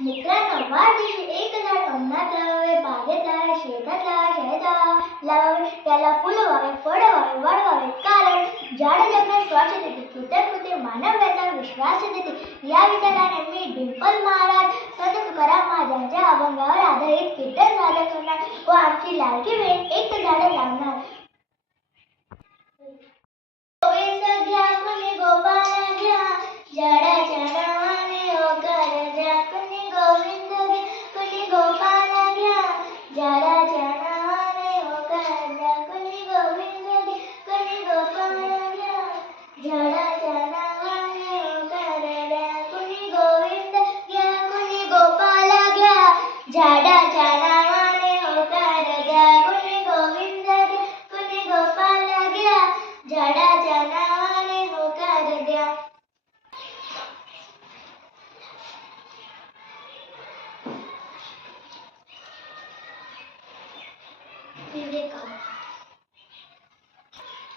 मित्रांनो वाढदिवशी एक झाड अंगणात लावावे, बागेत लावावे, शेतात लावावे, शाळेत लावावे, त्याला फुलं व्हावे, फळ व्हावे वड व्हावे कारण झाड जगण्यास श्वास देते कृतज्ञते मानव याचा विश्वास देते या विचाराने मी डिंपल महाराज संत तुकाराम महाराजांच्या अभंगावर आधारित कीर्तन सादर करणार, व आमची लाडकी बहीण एक झाड लावणार. घ्या कुणी गोपाल घ्या झाडाच्या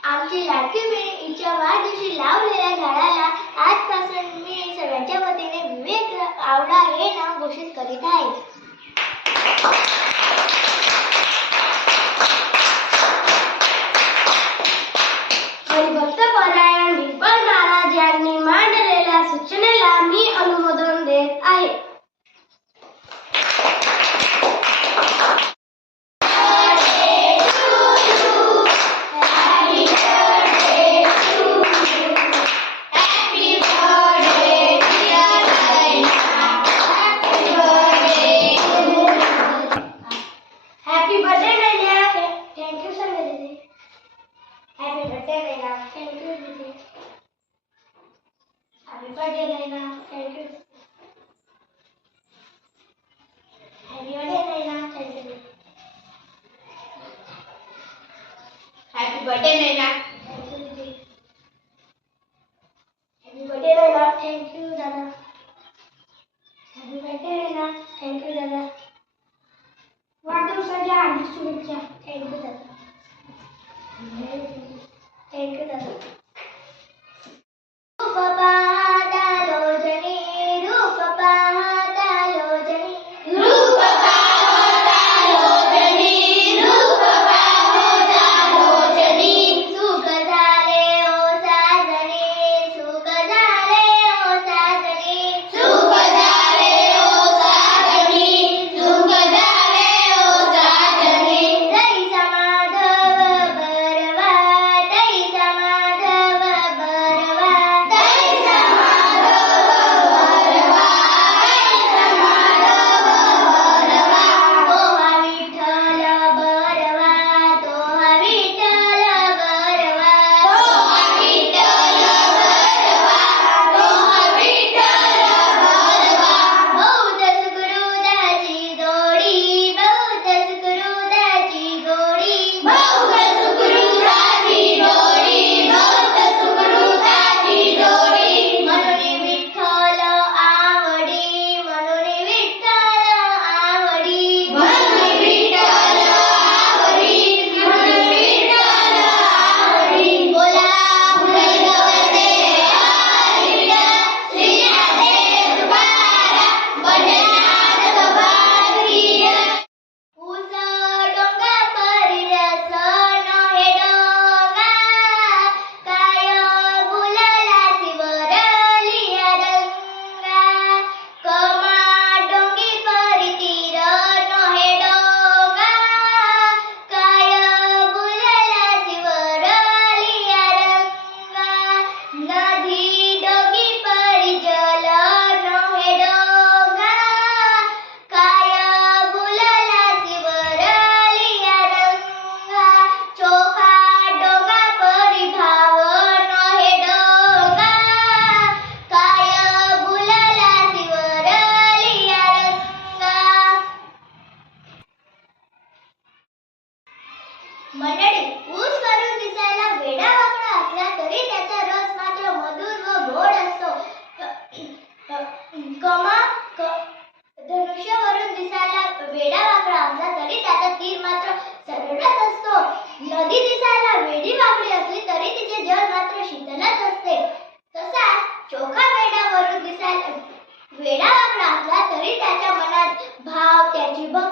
आमची लाडकी बहीण हिच्या वाढदिवशी लावलेल्या झाडाला आजपासून मी सगळ्यांच्या वतीने विवेक आवडा हे नाव घोषित करीत आहे. Happy birthday Naina thank you दीदी happy birthday Naina thank you happy birthday Naina thank you happy birthday Naina thank you दीदी happy birthday Naina thank you दादा happy birthday Naina thank you दादा वाढदिवसाच्या हार्दिक शुभेच्छा थँक्यू दादा thank you दादा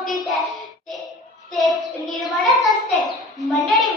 भक्ती ते निर्मळच असते. मंडळी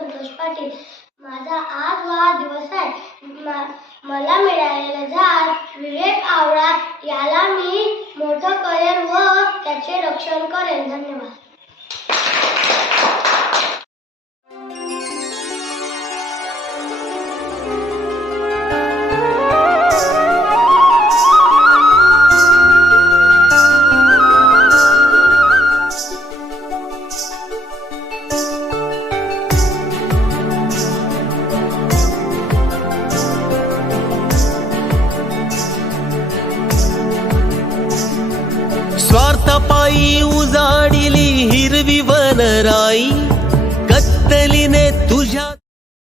संतोष पाटील माझा आज वाढदिवस आहे. मला मिळालेला झाड विवेक आवळा याला मी मोठं करेन व त्याचे रक्षण करेन. धन्यवाद.